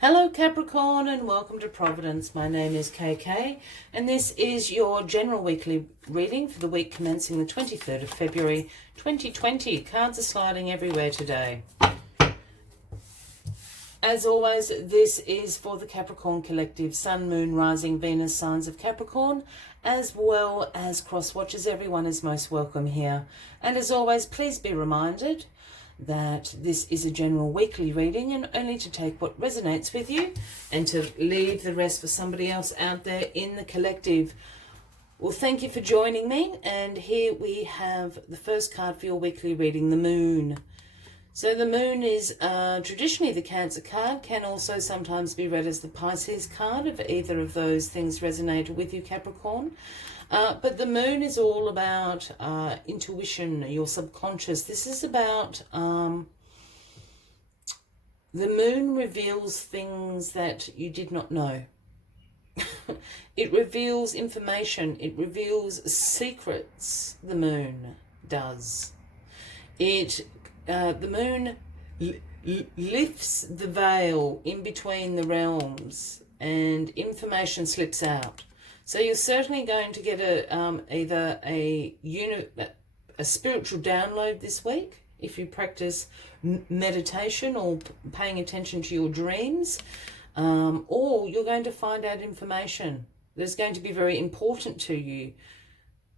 Hello Capricorn and welcome to Providence. My name is KK and this is your general weekly reading for the week commencing the 23rd of February 2020. Cards are sliding everywhere today. As always, this is for the Capricorn Collective, Sun, Moon, Rising, Venus, signs of Capricorn, as well as cross watchers. Everyone is most welcome here. And as always, please be reminded that this is a general weekly reading and only to take what resonates with you and to leave the rest for somebody else out there in the collective. Well, thank you for joining me. And here we have the first card for your weekly reading, the Moon. So the Moon is traditionally the Cancer card, can also sometimes be read as the Pisces card if either of those things resonate with you, Capricorn. But the Moon is all about intuition, your subconscious. This is about the Moon reveals things that you did not know. It reveals information. It reveals secrets, the Moon does. The Moon lifts the veil in between the realms and information slips out. So you're certainly going to get either a spiritual download this week if you practice meditation or paying attention to your dreams, or you're going to find out information that's going to be very important to you,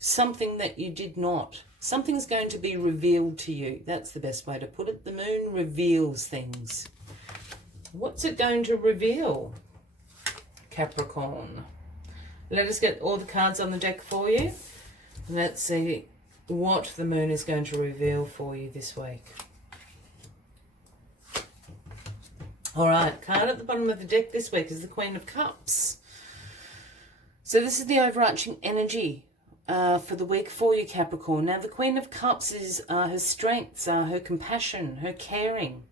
something that you did not. Something's going to be revealed to you. That's the best way to put it. The Moon reveals things. What's it going to reveal, Capricorn? Let us get all the cards on the deck for you. Let's see what the Moon is going to reveal for you this week. All right, card at the bottom of the deck this week is the Queen of Cups. So this is the overarching energy for the week for you, Capricorn. Now, the Queen of Cups is her strengths are her compassion, her caring,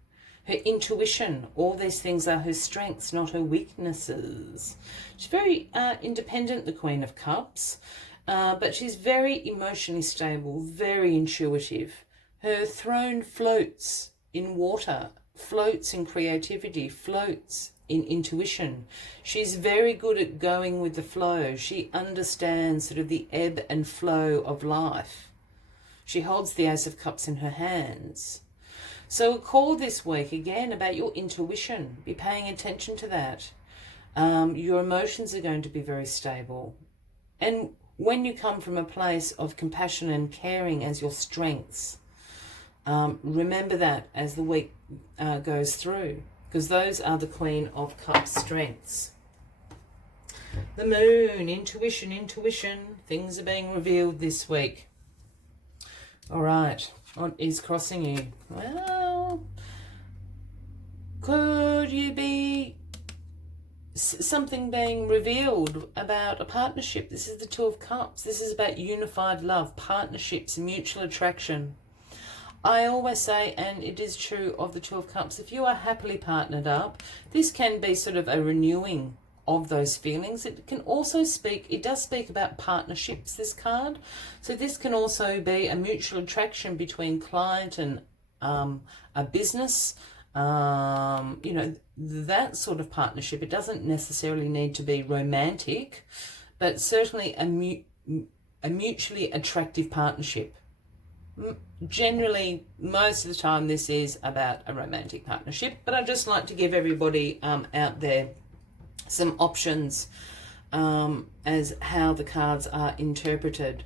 her intuition. All these things are her strengths, not her weaknesses. She's very independent, the Queen of Cups, but she's very emotionally stable, very intuitive. Her throne floats in water, floats in creativity, floats in intuition. She's very good at going with the flow. She understands sort of the ebb and flow of life. She holds the Ace of Cups in her hands. So a call this week, again, about your intuition. Be paying attention to that. Your emotions are going to be very stable. And when you come from a place of compassion and caring as your strengths, remember that as the week goes through, because those are the Queen of Cups strengths. The Moon, intuition, things are being revealed this week. All right, what is crossing you? Well, could you be something being revealed about a partnership? This is the Two of Cups. This is about unified love, partnerships, mutual attraction. I always say, and it is true of the Two of Cups, if you are happily partnered up, this can be sort of a renewing of those feelings. It can also speak, it does speak about partnerships, this card. So this can also be a mutual attraction between client and a business, you know, that sort of partnership. It doesn't necessarily need to be romantic, but certainly a mutually attractive partnership. Generally, most of the time, this is about a romantic partnership, but I just like to give everybody out there some options as how the cards are interpreted.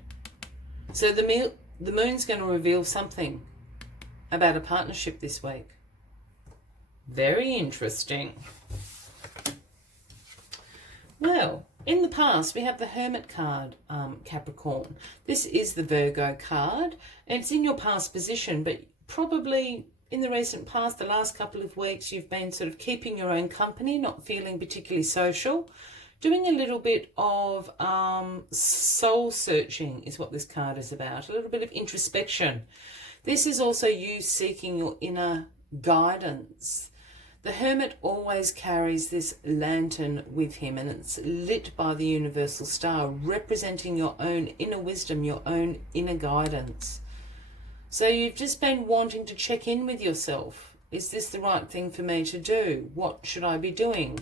So the Moon's going to reveal something about a partnership this week. Very interesting. Well, in the past, we have the Hermit card, Capricorn. This is the Virgo card, and it's in your past position, but probably in the recent past, the last couple of weeks, you've been sort of keeping your own company, not feeling particularly social, doing a little bit of soul searching is what this card is about, a little bit of introspection. This is also you seeking your inner guidance. The Hermit always carries this lantern with him, and it's lit by the universal star, representing your own inner wisdom, your own inner guidance. So you've just been wanting to check in with yourself Is this the right thing for me to do? What should I be doing?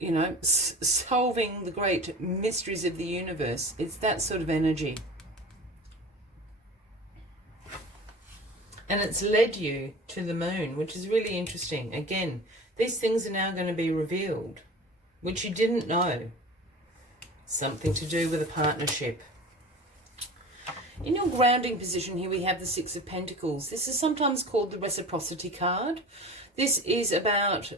You know, solving the great mysteries of the universe. It's that sort of energy. And it's led you to the moon, which is really interesting. Again, these things are now going to be revealed, which you didn't know. Something to do with a partnership. In your grounding position here, we have the Six of Pentacles. This is sometimes called the reciprocity card. This is about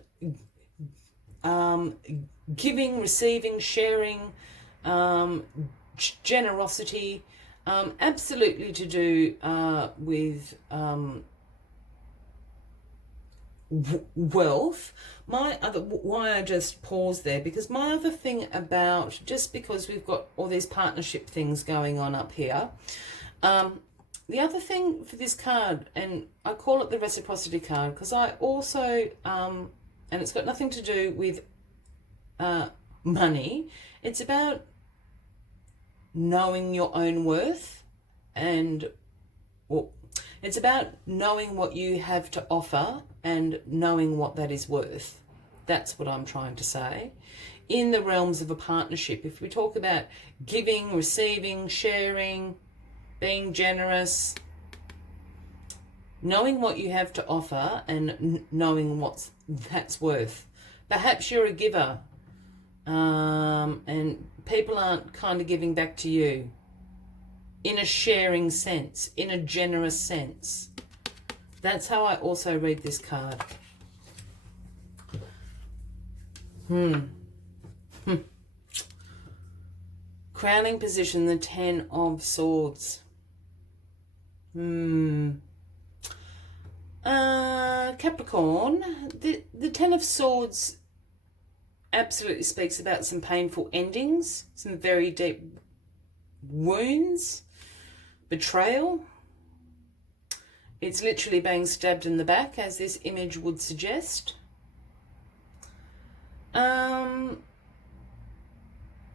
giving, receiving, sharing, generosity, absolutely to do with wealth. Why I just paused there, because my other thing about, just because we've got all these partnership things going on up here, the other thing for this card, and I call it the reciprocity card because I also, and it's got nothing to do with money, it's about knowing your own worth, and well, it's about knowing what you have to offer and knowing what that is worth. That's what I'm trying to say. In the realms of a partnership, if we talk about giving, receiving, sharing, being generous, knowing what you have to offer and knowing what that's worth. Perhaps you're a giver and people aren't kind of giving back to you in a sharing sense, in a generous sense. That's how I also read this card. Crowning position, the Ten of Swords. Capricorn, the Ten of Swords absolutely speaks about some painful endings, some very deep wounds, betrayal. It's literally being stabbed in the back, as this image would suggest.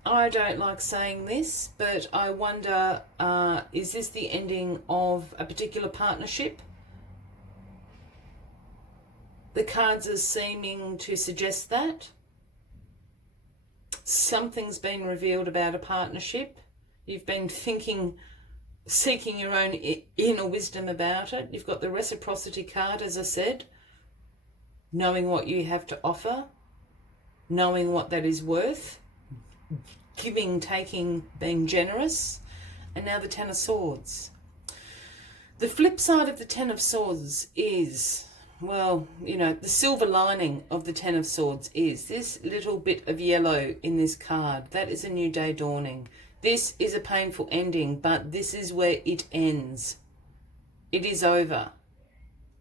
I don't like saying this, but I wonder, is this the ending of a particular partnership? The cards are seeming to suggest that. Something's been revealed about a partnership. You've been thinking, seeking your own inner wisdom about it. You've got the reciprocity card, as I said. Knowing what you have to offer. Knowing what that is worth. Giving, taking, being generous. And now the Ten of Swords. The flip side of the Ten of Swords is, well, you know, the silver lining of the Ten of Swords is this little bit of yellow in this card. That is a new day dawning. This is a painful ending, but this is where it ends. It is over.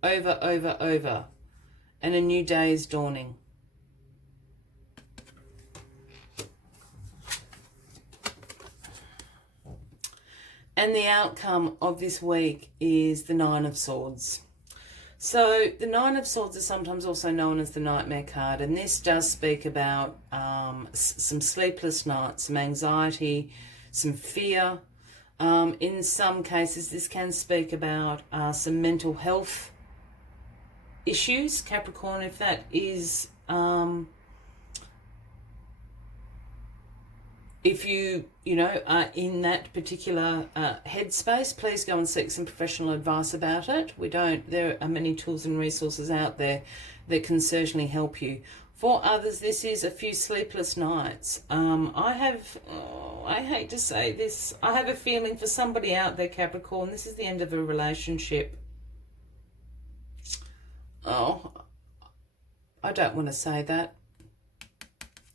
Over, over, over. And a new day is dawning. And the outcome of this week is the Nine of Swords. So the Nine of Swords is sometimes also known as the Nightmare card. And this does speak about some sleepless nights, some anxiety, some fear. In some cases, this can speak about some mental health issues, Capricorn, if that is... if you know, are in that particular headspace, please go and seek some professional advice about it. There are many tools and resources out there that can certainly help you. For others, this is a few sleepless nights. I hate to say this, I have a feeling for somebody out there, Capricorn, this is the end of a relationship. Oh, I don't want to say that,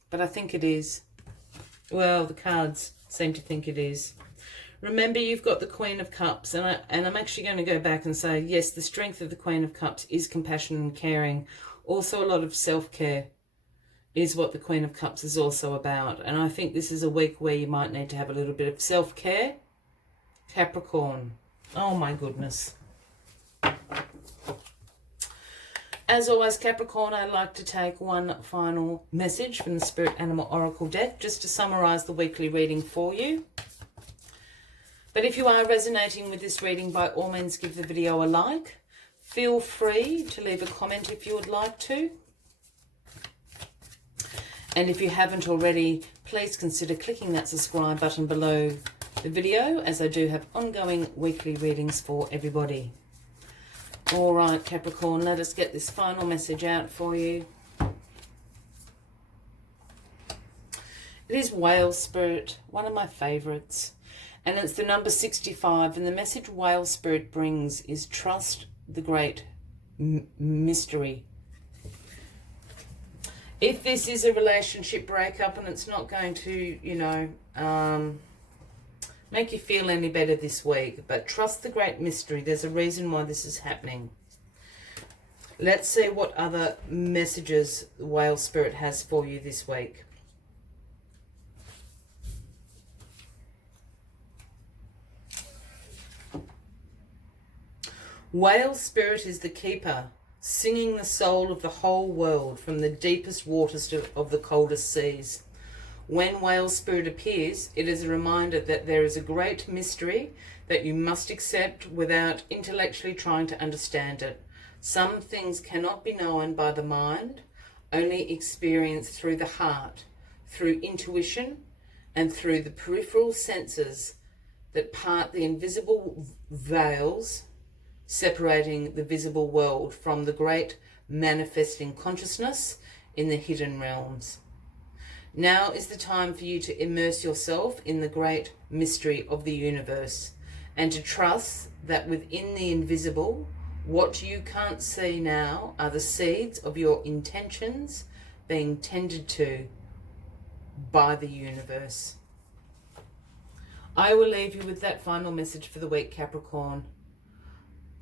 but I think it is. Well, the cards seem to think it is. Remember, you've got the Queen of Cups, and I'm actually going to go back and say, yes, the strength of the Queen of Cups is compassion and caring. Also, a lot of self-care is what the Queen of Cups is also about. And I think this is a week where you might need to have a little bit of self-care. Capricorn. Oh, my goodness. As always, Capricorn, I'd like to take one final message from the Spirit Animal Oracle deck just to summarise the weekly reading for you. But if you are resonating with this reading, by all means give the video a like. Feel free to leave a comment if you would like to. And if you haven't already, please consider clicking that subscribe button below the video, as I do have ongoing weekly readings for everybody. All right, Capricorn, let us get this final message out for you. It is Whale Spirit, one of my favourites. And it's the number 65. And the message Whale Spirit brings is trust the great mystery. If this is a relationship breakup and it's not going to, you know, make you feel any better this week, but trust the great mystery. There's a reason why this is happening. Let's see what other messages the Whale Spirit has for you this week. Whale Spirit is the keeper, singing the soul of the whole world from the deepest waters of the coldest seas. When Whale Spirit appears, it is a reminder that there is a great mystery that you must accept without intellectually trying to understand it. Some things cannot be known by the mind, only experienced through the heart, through intuition, and through the peripheral senses that part the invisible veils separating the visible world from the great manifesting consciousness in the hidden realms. Now is the time for you to immerse yourself in the great mystery of the universe and to trust that within the invisible, what you can't see now are the seeds of your intentions being tended to by the universe. I will leave you with that final message for the week, Capricorn.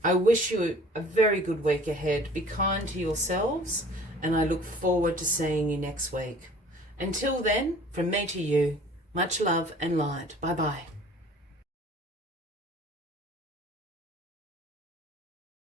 I wish you a very good week ahead. Be kind to yourselves, and I look forward to seeing you next week. Until then, from me to you, much love and light. Bye-bye.